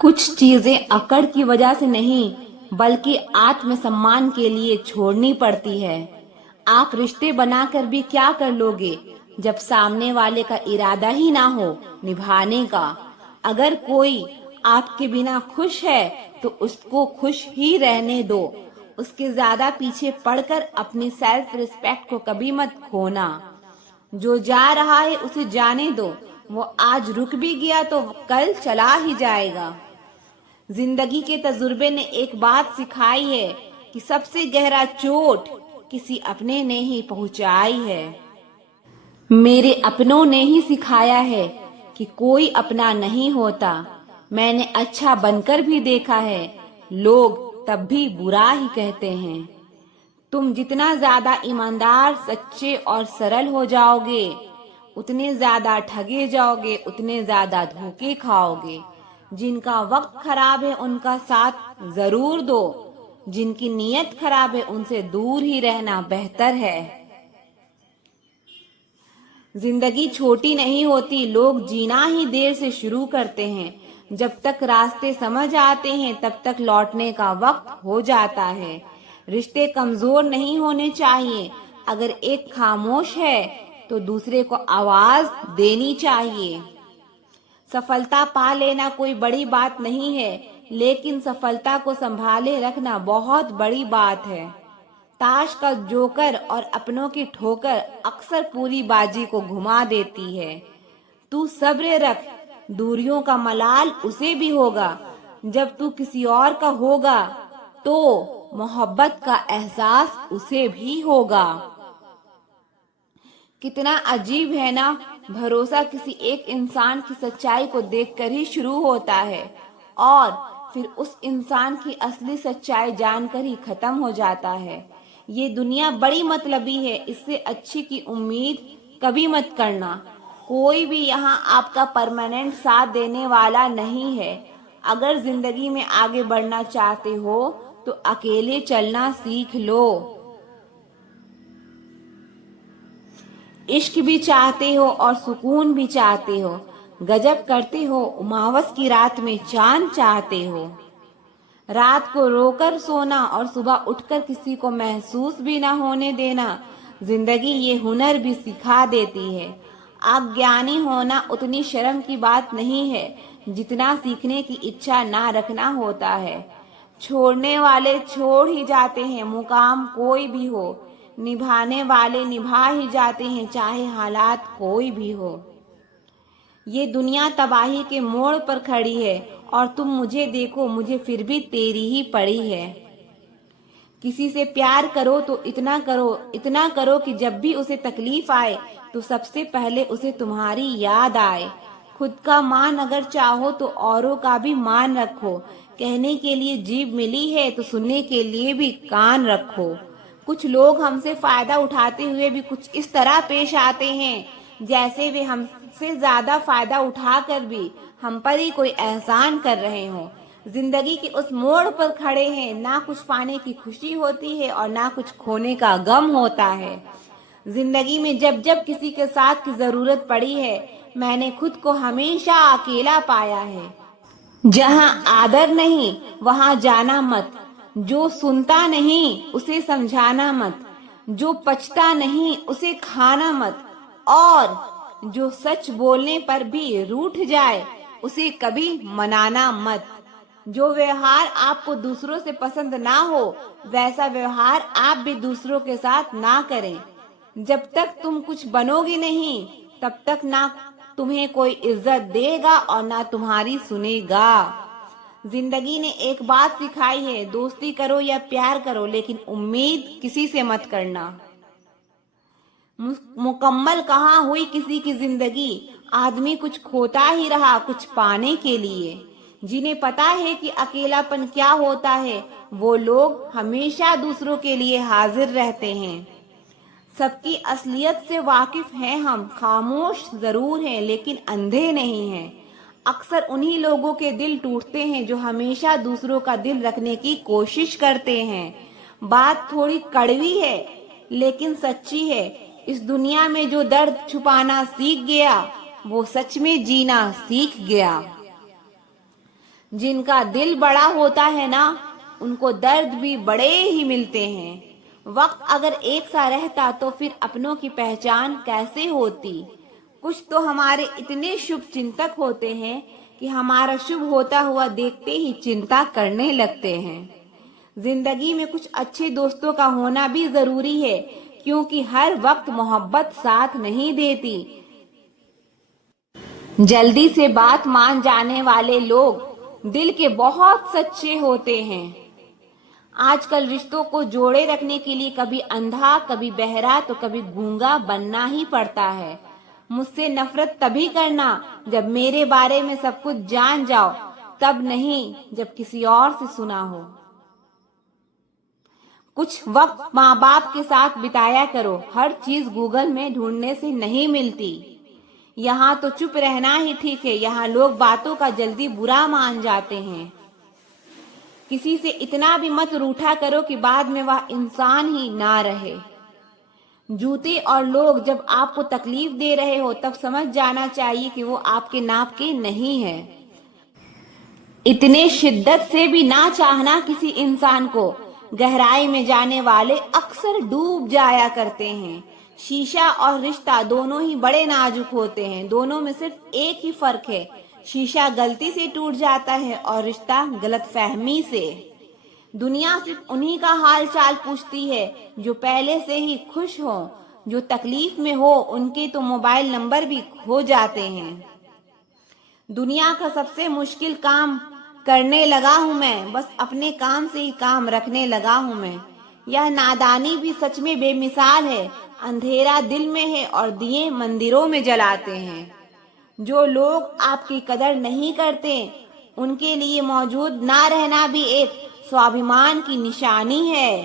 कुछ चीजें अकड़ की वजह से नहीं बल्कि आत्मसम्मान के लिए छोड़नी पड़ती है। आप रिश्ते बनाकर भी क्या कर लोगे जब सामने वाले का इरादा ही ना हो निभाने का। अगर कोई आपके बिना खुश है तो उसको खुश ही रहने दो। उसके ज्यादा पीछे पड़कर अपनी सेल्फ रिस्पेक्ट को कभी मत खोना। जो जा रहा है उसे जाने दो। वो आज रुक भी गया तो कल चला ही जाएगा। जिंदगी के तजुर्बे ने एक बात सिखाई है कि सबसे गहरा चोट किसी अपने ने ही पहुंचाई है। मेरे अपनों ने ही सिखाया है कि कोई अपना नहीं होता। मैंने अच्छा बनकर भी देखा है, लोग तब भी बुरा ही कहते हैं। तुम जितना ज्यादा ईमानदार, सच्चे और सरल हो जाओगे, उतने ज्यादा ठगे जाओगे, उतने ज्यादा धोखे खाओगे। जिनका वक्त खराब है उनका साथ जरूर दो, जिनकी नीयत खराब है उनसे दूर ही रहना बेहतर है। जिंदगी छोटी नहीं होती, लोग जीना ही देर से शुरू करते हैं। जब तक रास्ते समझ आते हैं तब तक लौटने का वक्त हो जाता है। रिश्ते कमजोर नहीं होने चाहिए। अगर एक खामोश है तो दूसरे को आवाज देनी चाहिए। सफलता पा लेना कोई बड़ी बात नहीं है, लेकिन सफलता को संभाले रखना बहुत बड़ी बात है। ताश का जोकर और अपनों की ठोकर अक्सर पूरी बाजी को घुमा देती है। तू सब्र रख, दूरियों का मलाल उसे भी होगा। जब तू किसी और का होगा तो मोहब्बत का एहसास उसे भी होगा। कितना अजीब है ना, भरोसा किसी एक इंसान की सच्चाई को देखकर ही शुरू होता है और फिर उस इंसान की असली सच्चाई जानकर ही खत्म हो जाता है। ये दुनिया बड़ी मतलबी है, इससे अच्छी की उम्मीद कभी मत करना। कोई भी यहाँ आपका परमानेंट साथ देने वाला नहीं है। अगर जिंदगी में आगे बढ़ना चाहते हो तो अकेले चलना सीख लो। इश्क भी चाहते हो और सुकून भी चाहते हो, गजब करते हो उमावस की रात में चांद चाहते हो। रात को रोकर सोना और सुबह उठकर किसी को महसूस भी ना होने देना, जिंदगी ये हुनर भी सिखा देती है। अज्ञानी होना उतनी शर्म की बात नहीं है जितना सीखने की इच्छा ना रखना होता है। छोड़ने वाले छोड़ ही जाते हैं, मुकाम कोई भी हो। निभाने वाले निभा ही जाते हैं, चाहे हालात कोई भी हो। ये दुनिया तबाही के मोड़ पर खड़ी है और तुम मुझे देखो, मुझे फिर भी तेरी ही पड़ी है। किसी से प्यार करो तो इतना करो कि जब भी उसे तकलीफ आए तो सबसे पहले उसे तुम्हारी याद आए। खुद का मान अगर चाहो तो औरों का भी मान रखो। कहने के लिए जीभ मिली है तो सुनने के लिए भी कान रखो। कुछ लोग हमसे फायदा उठाते हुए भी कुछ इस तरह पेश आते हैं जैसे वे हमसे ज्यादा फायदा उठाकर भी हम पर ही कोई एहसान कर रहे हों। जिंदगी के उस मोड़ पर खड़े हैं, ना कुछ पाने की खुशी होती है और ना कुछ खोने का गम होता है। जिंदगी में जब जब किसी के साथ की जरूरत पड़ी है, मैंने खुद को हमेशा अकेला पाया है। जहाँ आदर नहीं वहाँ जाना मत, जो सुनता नहीं उसे समझाना मत, जो पचता नहीं उसे खाना मत, और जो सच बोलने पर भी रूठ जाए उसे कभी मनाना मत। जो व्यवहार आपको दूसरों से पसंद ना हो वैसा व्यवहार आप भी दूसरों के साथ ना करें। जब तक तुम कुछ बनोगे नहीं तब तक ना तुम्हें कोई इज्जत देगा और ना तुम्हारी सुनेगा। जिंदगी ने एक बात सिखाई है, दोस्ती करो या प्यार करो लेकिन उम्मीद किसी से मत करना। मुकम्मल कहाँ हुई किसी की जिंदगी, आदमी कुछ खोता ही रहा कुछ पाने के लिए। जिन्हें पता है कि अकेलापन क्या होता है वो लोग हमेशा दूसरों के लिए हाजिर रहते हैं। सबकी असलियत से वाकिफ हैं हम, खामोश जरूर हैं लेकिन अंधे नहीं हैं। अक्सर उन्हीं लोगों के दिल टूटते हैं जो हमेशा दूसरों का दिल रखने की कोशिश करते हैं। बात थोड़ी कड़वी है लेकिन सच्ची है। इस दुनिया में जो दर्द छुपाना सीख गया वो सच में जीना सीख गया। जिनका दिल बड़ा होता है ना, उनको दर्द भी बड़े ही मिलते हैं। वक्त अगर एक सा रहता तो फिर अपनों की पहचान कैसे होती। कुछ तो हमारे इतने शुभ चिंतक होते हैं कि हमारा शुभ होता हुआ देखते ही चिंता करने लगते हैं। जिंदगी में कुछ अच्छे दोस्तों का होना भी जरूरी है, क्योंकि हर वक्त मोहब्बत साथ नहीं देती। जल्दी से बात मान जाने वाले लोग दिल के बहुत सच्चे होते हैं। आजकल रिश्तों को जोड़े रखने के लिए कभी अंधा, कभी बहरा, तो कभी गूंगा बनना ही पड़ता है। मुझसे नफरत तभी करना जब मेरे बारे में सब कुछ जान जाओ, तब नहीं जब किसी और से सुना हो। कुछ वक्त माँ बाप के साथ बिताया करो, हर चीज गूगल में ढूंढने से नहीं मिलती। यहाँ तो चुप रहना ही ठीक है, यहाँ लोग बातों का जल्दी बुरा मान जाते हैं। किसी से इतना भी मत रूठा करो कि बाद में वह इंसान ही ना रहे। जूते और लोग जब आपको तकलीफ दे रहे हो तब समझ जाना चाहिए कि वो आपके नाप के नहीं है। इतने शिद्दत से भी ना चाहना किसी इंसान को, गहराई में जाने वाले अक्सर डूब जाया करते हैं। शीशा और रिश्ता दोनों ही बड़े नाजुक होते हैं, दोनों में सिर्फ एक ही फर्क है, शीशा गलती से टूट जाता है और रिश्ता गलतफहमी से। दुनिया सिर्फ उन्हीं का हाल चाल पूछती है जो पहले से ही खुश हो, जो तकलीफ में हो उनके तो मोबाइल नंबर भी खो जाते हैं। दुनिया का सबसे मुश्किल काम करने लगा हूँ मैं, बस अपने काम से ही काम रखने लगा हूँ मैं। यह नादानी भी सच में बेमिसाल है, अंधेरा दिल में है और दिए मंदिरों में जलाते हैं। जो लोग आपकी कदर नहीं करते उनके लिए मौजूद ना रहना भी एक स्वाभिमान की निशानी है।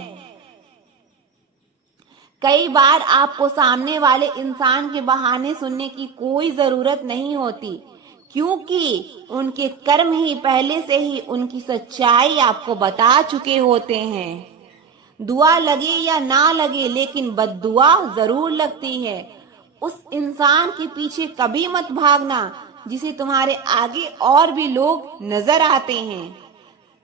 कई बार आपको सामने वाले इंसान के बहाने सुनने की कोई जरूरत नहीं होती, क्योंकि उनके कर्म ही पहले से ही उनकी सच्चाई आपको बता चुके होते हैं। दुआ लगे या ना लगे, लेकिन बद्दुआ जरूर लगती है। उस इंसान के पीछे कभी मत भागना जिसे तुम्हारे आगे और भी लोग नजर आते हैं।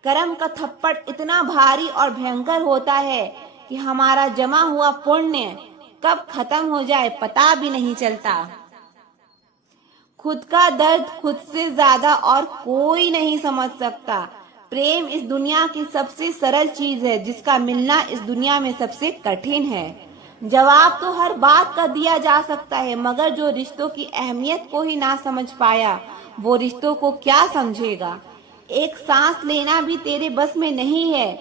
कर्म का थप्पड़ इतना भारी और भयंकर होता है कि हमारा जमा हुआ पुण्य कब खत्म हो जाए पता भी नहीं चलता। खुद का दर्द खुद से ज्यादा और कोई नहीं समझ सकता। प्रेम इस दुनिया की सबसे सरल चीज है, जिसका मिलना इस दुनिया में सबसे कठिन है। जवाब तो हर बात का दिया जा सकता है, मगर जो रिश्तों की अहमियत को ही ना समझ पाया वो रिश्तों को क्या समझेगा। एक सांस लेना भी तेरे बस में नहीं है,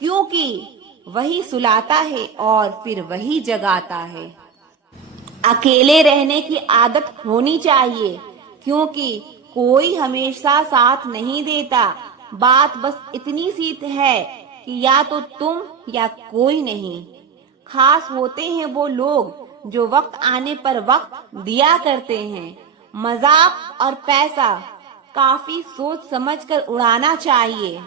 क्योंकि वही सुलाता है और फिर वही जगाता है। अकेले रहने की आदत होनी चाहिए, क्योंकि कोई हमेशा साथ नहीं देता। बात बस इतनी सी है कि या तो तुम या कोई नहीं। खास होते हैं वो लोग जो वक्त आने पर वक्त दिया करते हैं। मजाक और पैसा काफी सोच समझकर उड़ाना चाहिए।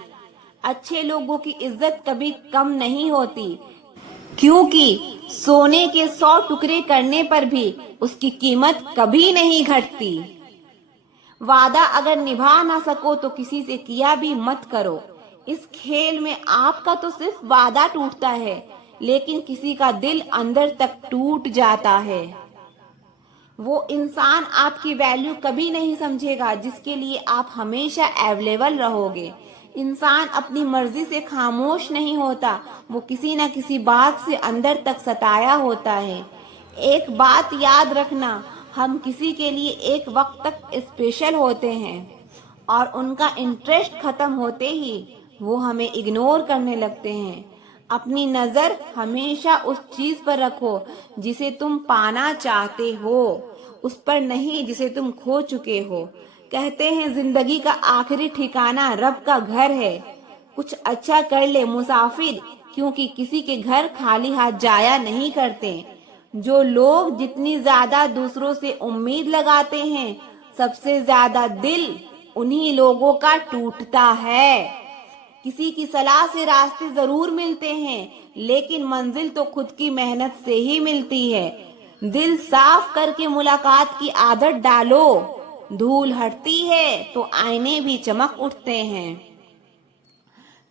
अच्छे लोगों की इज्जत कभी कम नहीं होती, क्योंकि सोने के 100 टुकड़े करने पर भी उसकी कीमत कभी नहीं घटती। वादा अगर निभा ना सको तो किसी से किया भी मत करो। इस खेल में आपका तो सिर्फ वादा टूटता है, लेकिन किसी का दिल अंदर तक टूट जाता है। वो इंसान आपकी वैल्यू कभी नहीं समझेगा जिसके लिए आप हमेशा अवेलेबल रहोगे। इंसान अपनी मर्जी से खामोश नहीं होता, वो किसी न किसी बात से अंदर तक सताया होता है। एक बात याद रखना, हम किसी के लिए एक वक्त तक स्पेशल होते हैं और उनका इंटरेस्ट खत्म होते ही वो हमें इग्नोर करने लगते हैं। अपनी नजर हमेशा उस चीज पर रखो जिसे तुम पाना चाहते हो, उस पर नहीं जिसे तुम खो चुके हो। कहते हैं जिंदगी का आखिरी ठिकाना रब का घर है। कुछ अच्छा कर ले मुसाफिर, क्योंकि किसी के घर खाली हाथ जाया नहीं करते। जो लोग जितनी ज्यादा दूसरों से उम्मीद लगाते हैं, सबसे ज्यादा दिल उन्हीं लोगों का टूटता है। किसी की सलाह से रास्ते जरूर मिलते हैं, लेकिन मंजिल तो खुद की मेहनत से ही मिलती है। दिल साफ करके मुलाकात की आदत डालो। धूल हटती है तो आईने भी चमक उठते हैं।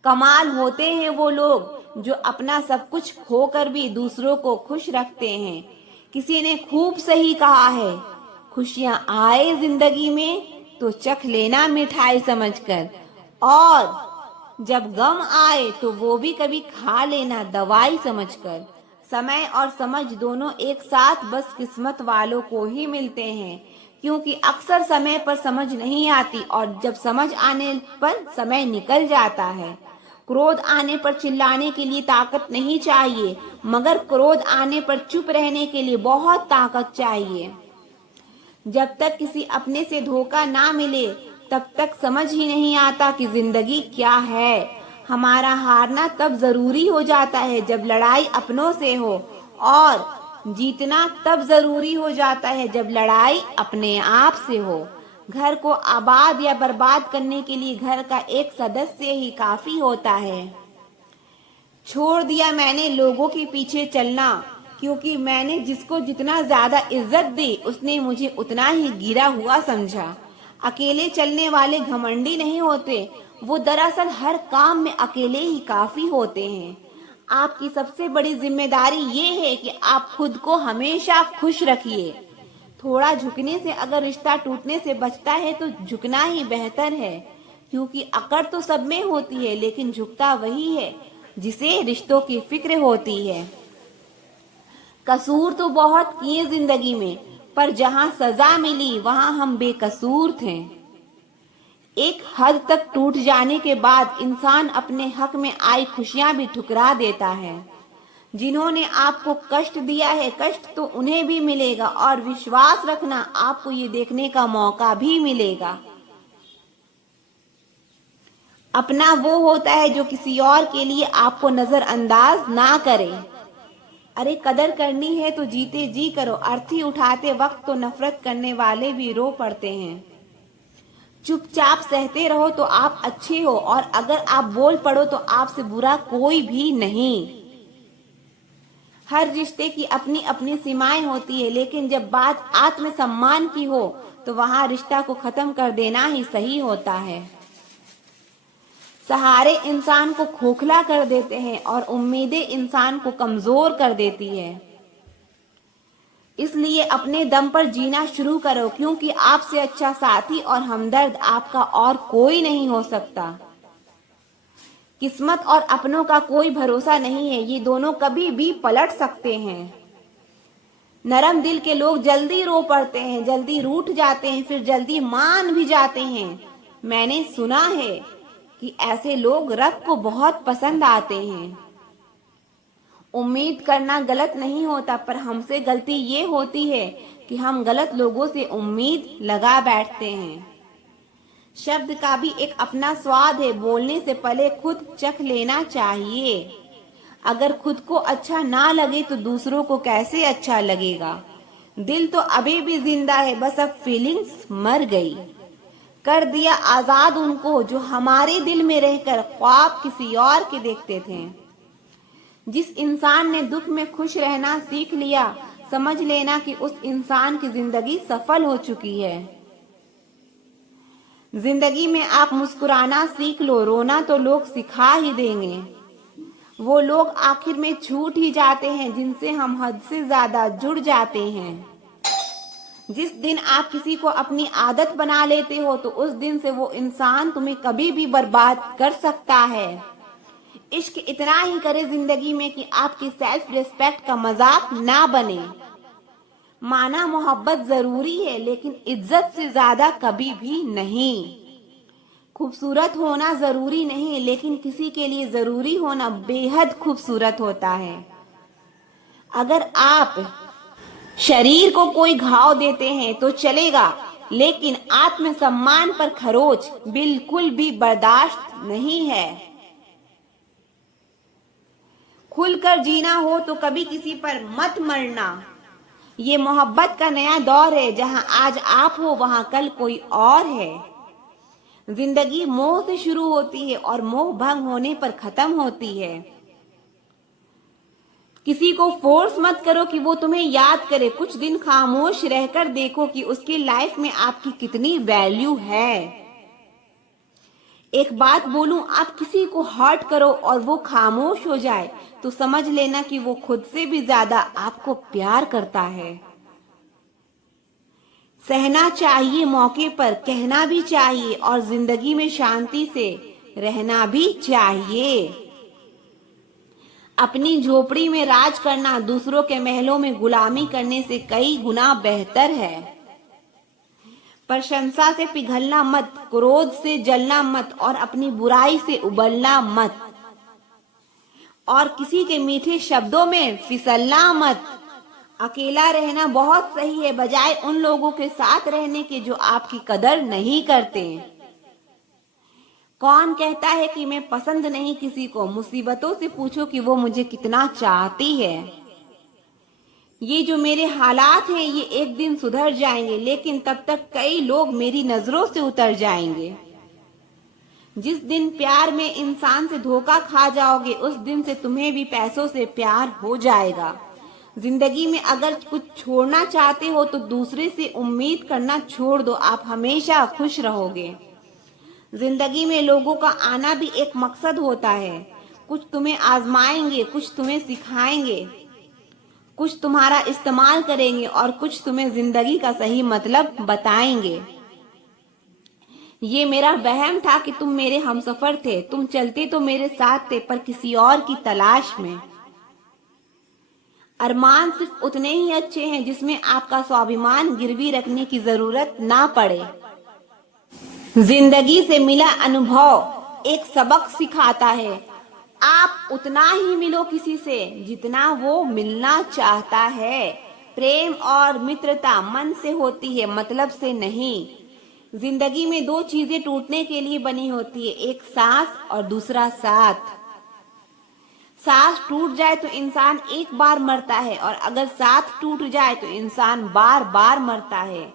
कमाल होते हैं वो लोग जो अपना सब कुछ खोकर भी दूसरों को खुश रखते हैं। किसी ने खूब सही कहा है, खुशियां आए जिंदगी में तो चख लेना मिठाई समझकर, और जब गम आए तो वो भी कभी खा लेना दवाई समझकर। समय और समझ दोनों एक साथ बस किस्मत वालों को ही मिलते हैं, क्योंकि अक्सर समय पर समझ नहीं आती और जब समझ आने पर समय निकल जाता है। क्रोध आने पर चिल्लाने के लिए ताकत नहीं चाहिए, मगर क्रोध आने पर चुप रहने के लिए बहुत ताकत चाहिए। जब तक किसी अपने से धोखा ना मिले तब तक समझ ही नहीं आता कि जिंदगी क्या है। हमारा हारना तब जरूरी हो जाता है जब लड़ाई अपनों से हो, और जीतना तब जरूरी हो जाता है जब लड़ाई अपने आप से हो। घर को आबाद या बर्बाद करने के लिए घर का एक सदस्य ही काफी होता है। छोड़ दिया मैंने लोगों के पीछे चलना, क्योंकि मैंने जिसको जितना ज्यादा इज्जत दी उसने मुझे उतना ही गिरा हुआ समझा। अकेले चलने वाले घमंडी नहीं होते, वो दरअसल हर काम में अकेले ही काफी होते हैं। आपकी सबसे बड़ी जिम्मेदारी ये है कि आप खुद को हमेशा खुश रखिए। थोड़ा झुकने से अगर रिश्ता टूटने से बचता है तो झुकना ही बेहतर है, क्योंकि अकड़ तो सब में होती है लेकिन झुकता वही है जिसे रिश्तों की फिक्र होती है। कसूर तो बहुत किए जिंदगी में, पर जहां सजा मिली वहां हम बेकसूर थे। एक हद तक टूट जाने के बाद इंसान अपने हक में आई खुशियां भी ठुकरा देता है। जिन्होंने आपको कष्ट दिया है, कष्ट तो उन्हें भी मिलेगा, और विश्वास रखना आपको ये देखने का मौका भी मिलेगा। अपना वो होता है जो किसी और के लिए आपको नजरअंदाज ना करे। अरे कदर करनी है तो जीते जी करो, अर्थी उठाते वक्त तो नफरत करने वाले भी रो पड़ते हैं। चुपचाप सहते रहो तो आप अच्छे हो, और अगर आप बोल पड़ो तो आपसे बुरा कोई भी नहीं। हर रिश्ते की अपनी अपनी सीमाएं होती है, लेकिन जब बात आत्मसम्मान की हो तो वहां रिश्ता को खत्म कर देना ही सही होता है। सहारे इंसान को खोखला कर देते हैं और उम्मीदें इंसान को कमजोर कर देती है। इसलिए अपने दम पर जीना शुरू करो, क्योंकि आपसे अच्छा साथी और हमदर्द आपका और कोई नहीं हो सकता। किस्मत और अपनों का कोई भरोसा नहीं है, ये दोनों कभी भी पलट सकते हैं। नरम दिल के लोग जल्दी रो पड़ते हैं, जल्दी रूठ जाते हैं, फिर जल्दी मान भी जाते हैं। मैंने सुना है कि ऐसे लोग रब को बहुत पसंद आते हैं। उम्मीद करना गलत नहीं होता, पर हमसे गलती ये होती है कि हम गलत लोगों से उम्मीद लगा बैठते हैं। शब्द का भी एक अपना स्वाद है, बोलने से पहले खुद चख लेना चाहिए। अगर खुद को अच्छा ना लगे तो दूसरों को कैसे अच्छा लगेगा। दिल तो अभी भी जिंदा है, बस अब फीलिंग्स मर गई। कर दिया आजाद उनको जो हमारे दिल में रहकर ख्वाब किसी और के देखते थे। जिस इंसान ने दुख में खुश रहना सीख लिया, समझ लेना कि उस इंसान की जिंदगी सफल हो चुकी है। जिंदगी में आप मुस्कुराना सीख लो, रोना तो लोग सिखा ही देंगे। वो लोग आखिर में छूट ही जाते हैं जिनसे हम हद से ज्यादा जुड़ जाते हैं। जिस दिन आप किसी को अपनी आदत बना लेते हो तो उस दिन से वो इंसान तुम्हें कभी भी बर्बाद कर सकता है। इश्क इतना ही करे जिंदगी में कि आपकी सेल्फ रिस्पेक्ट का मजाक ना बने। माना मोहब्बत जरूरी है, लेकिन इज्जत से ज्यादा कभी भी नहीं। खूबसूरत होना जरूरी नहीं, लेकिन किसी के लिए जरूरी होना बेहद खूबसूरत होता है। अगर आप शरीर को कोई घाव देते हैं तो चलेगा, लेकिन आत्मसम्मान पर खरोच बिल्कुल भी बर्दाश्त नहीं है। खुलकर जीना हो तो कभी किसी पर मत मरना। ये मोहब्बत का नया दौर है, जहां आज आप हो वहां कल कोई और है। जिंदगी मोह से शुरू होती है और मोह भंग होने पर खत्म होती है। किसी को फोर्स मत करो कि वो तुम्हें याद करे। कुछ दिन खामोश रहकर देखो कि उसकी लाइफ में आपकी कितनी वैल्यू है। एक बात बोलूं, आप किसी को हर्ट करो और वो खामोश हो जाए तो समझ लेना कि वो खुद से भी ज्यादा आपको प्यार करता है। सहना चाहिए मौके पर, कहना भी चाहिए और जिंदगी में शांति से रहना भी चाहिए। अपनी झोपड़ी में राज करना दूसरों के महलों में गुलामी करने से कई गुना बेहतर है। प्रशंसा से पिघलना मत, क्रोध से जलना मत और अपनी बुराई से उबलना मत और किसी के मीठे शब्दों में फिसलना मत। अकेला रहना बहुत सही है बजाय उन लोगों के साथ रहने के जो आपकी कदर नहीं करते। कौन कहता है कि मैं पसंद नहीं किसी को? मुसीबतों से पूछो कि वो मुझे कितना चाहती है। ये जो मेरे हालात हैं ये एक दिन सुधर जाएंगे, लेकिन तब तक कई लोग मेरी नजरों से उतर जाएंगे। जिस दिन प्यार में इंसान से धोखा खा जाओगे उस दिन से तुम्हें भी पैसों से प्यार हो जाएगा। जिंदगी में अगर कुछ छोड़ना चाहते हो तो दूसरे से उम्मीद करना छोड़ दो, आप हमेशा खुश रहोगे। जिंदगी में लोगों का आना भी एक मकसद होता है। कुछ तुम्हें आजमाएंगे, कुछ तुम्हें सिखाएंगे, कुछ तुम्हारा इस्तेमाल करेंगे और कुछ तुम्हें जिंदगी का सही मतलब बताएंगे। ये मेरा वहम था कि तुम मेरे हमसफर थे, तुम चलते तो मेरे साथ थे पर किसी और की तलाश में। अरमान सिर्फ उतने ही अच्छे हैं जिसमें आपका स्वाभिमान गिरवी रखने की जरूरत ना पड़े। जिंदगी से मिला अनुभव एक सबक सिखाता है। आप उतना ही मिलो किसी से जितना वो मिलना चाहता है। प्रेम और मित्रता मन से होती है, मतलब से नहीं। जिंदगी में दो चीजें टूटने के लिए बनी होती है, एक सांस और दूसरा साथ। सांस टूट जाए तो इंसान एक बार मरता है और अगर साथ टूट जाए तो इंसान बार बार मरता है।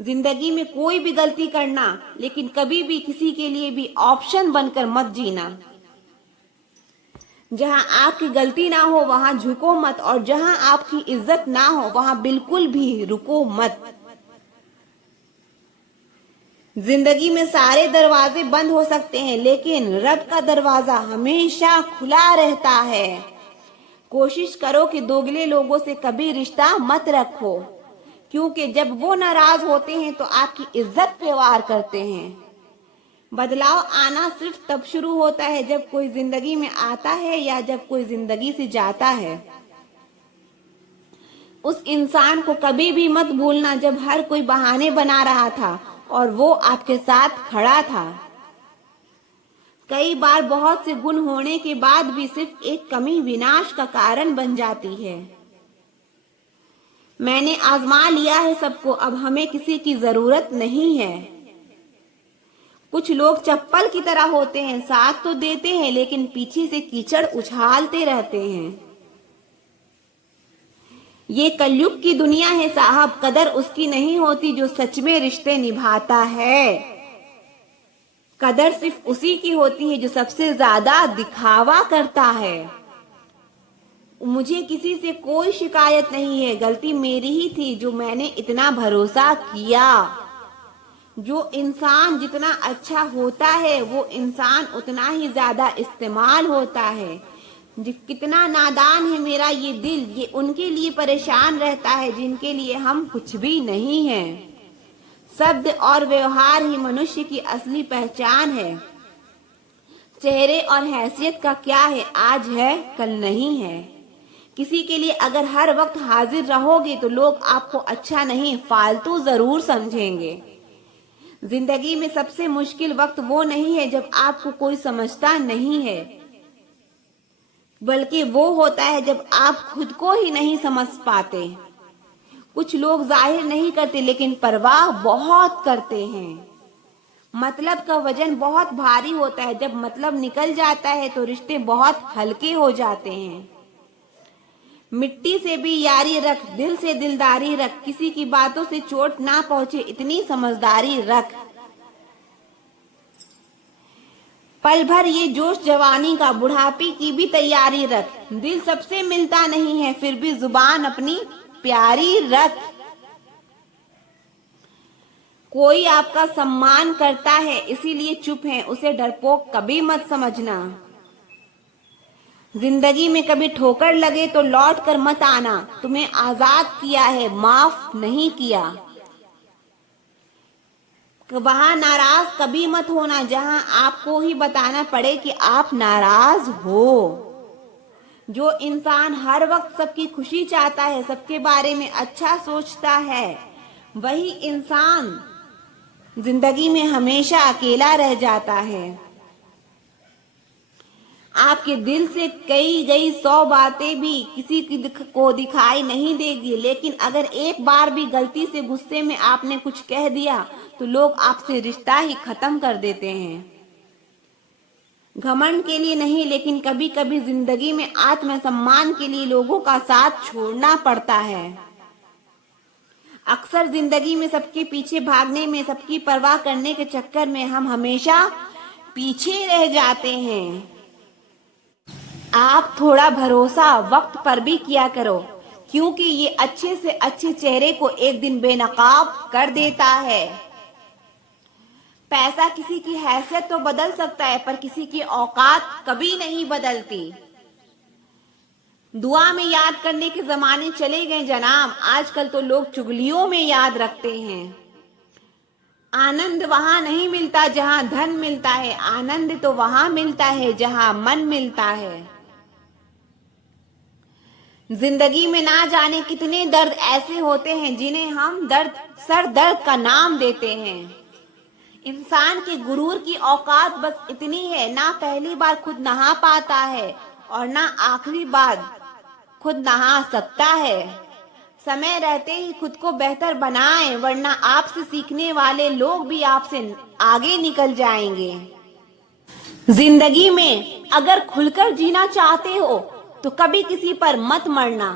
जिंदगी में कोई भी गलती करना, लेकिन कभी भी किसी के लिए भी ऑप्शन बनकर मत जीना। जहां आपकी गलती ना हो वहां झुको मत और जहां आपकी इज्जत ना हो वहां बिल्कुल भी रुको मत। जिंदगी में सारे दरवाजे बंद हो सकते हैं लेकिन रब का दरवाजा हमेशा खुला रहता है। कोशिश करो कि दोगले लोगों से कभी रिश्ता मत रखो, क्योंकि जब वो नाराज होते हैं तो आपकी इज्जत पे वार करते हैं। बदलाव आना सिर्फ तब शुरू होता है जब कोई जिंदगी में आता है या जब कोई जिंदगी से जाता है। उस इंसान को कभी भी मत भूलना जब हर कोई बहाने बना रहा था और वो आपके साथ खड़ा था। कई बार बहुत से गुण होने के बाद भी सिर्फ एक कमी विनाश का कारण बन जाती है। मैंने आजमा लिया है सबको, अब हमें किसी की जरूरत नहीं है। कुछ लोग चप्पल की तरह होते हैं, साथ तो देते हैं लेकिन पीछे से कीचड़ उछालते रहते हैं। ये कलयुग की दुनिया है साहब, कदर उसकी नहीं होती जो सच में रिश्ते निभाता है। कदर सिर्फ उसी की होती है जो सबसे ज्यादा दिखावा करता है। मुझे किसी से कोई शिकायत नहीं है, गलती मेरी ही थी जो मैंने इतना भरोसा किया। जो इंसान जितना अच्छा होता है वो इंसान उतना ही ज्यादा इस्तेमाल होता है। कितना नादान है मेरा ये दिल, ये उनके लिए परेशान रहता है जिनके लिए हम कुछ भी नहीं हैं। शब्द और व्यवहार ही मनुष्य की असली पहचान है। चेहरे और हैसियत का क्या है, आज है कल नहीं है। किसी के लिए अगर हर वक्त हाजिर रहोगे तो लोग आपको अच्छा नहीं फालतू जरूर समझेंगे। जिंदगी में सबसे मुश्किल वक्त वो नहीं है जब आपको कोई समझता नहीं है, बल्कि वो होता है जब आप खुद को ही नहीं समझ पाते। कुछ लोग जाहिर नहीं करते लेकिन परवाह बहुत करते हैं। मतलब का वजन बहुत भारी होता है, जब मतलब निकल जाता है तो रिश्ते बहुत हल्के हो जाते हैं। मिट्टी से भी यारी रख, दिल से दिलदारी रख, किसी की बातों से चोट ना पहुंचे इतनी समझदारी रख। पल भर ये जोश जवानी का, बुढ़ापे की भी तैयारी रख। दिल सबसे मिलता नहीं है, फिर भी जुबान अपनी प्यारी रख। कोई आपका सम्मान करता है इसीलिए चुप है, उसे डरपोक कभी मत समझना। जिंदगी में कभी ठोकर लगे तो लौट कर मत आना, तुम्हें आजाद किया है, माफ नहीं किया। वहां नाराज कभी मत होना जहां आपको ही बताना पड़े कि आप नाराज हो। जो इंसान हर वक्त सबकी खुशी चाहता है, सबके बारे में अच्छा सोचता है, वही इंसान जिंदगी में हमेशा अकेला रह जाता है। आपके दिल से कही गई 100 बातें भी किसी को दिखाई नहीं देगी, लेकिन अगर एक बार भी गलती से गुस्से में आपने कुछ कह दिया तो लोग आपसे रिश्ता ही खत्म कर देते हैं। घमंड के लिए नहीं, लेकिन कभी कभी जिंदगी में आत्मसम्मान के लिए लोगों का साथ छोड़ना पड़ता है। अक्सर जिंदगी में सबके पीछे भागने में, सबकी परवाह करने के चक्कर में हम हमेशा पीछे रह जाते हैं। आप थोड़ा भरोसा वक्त पर भी किया करो, क्योंकि ये अच्छे से अच्छे चेहरे को एक दिन बेनकाब कर देता है। पैसा किसी की हैसियत तो बदल सकता है, पर किसी की औकात कभी नहीं बदलती। दुआ में याद करने के जमाने चले गए जनाब, आजकल तो लोग चुगलियों में याद रखते हैं। आनंद वहां नहीं मिलता जहां धन मिलता है, आनंद तो वहां मिलता है जहां मन मिलता है। जिंदगी में ना जाने कितने दर्द ऐसे होते हैं जिन्हें हम सर दर्द का नाम देते हैं। इंसान के गुरूर की औकात बस इतनी है, ना पहली बार खुद नहा पाता है और ना आखिरी बार खुद नहा सकता है। समय रहते ही खुद को बेहतर बनाएं, वरना आपसे सीखने वाले लोग भी आपसे आगे निकल जाएंगे। जिंदगी में अगर खुलकर जीना चाहते हो तो कभी किसी पर मत मरना।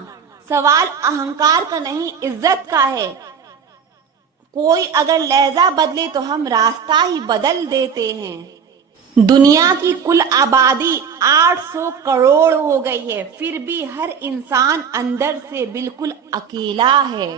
सवाल अहंकार का नहीं, इज्जत का है। कोई अगर लहजा बदले तो हम रास्ता ही बदल देते हैं। दुनिया की कुल आबादी 800 करोड़ हो गई है, फिर भी हर इंसान अंदर से बिल्कुल अकेला है।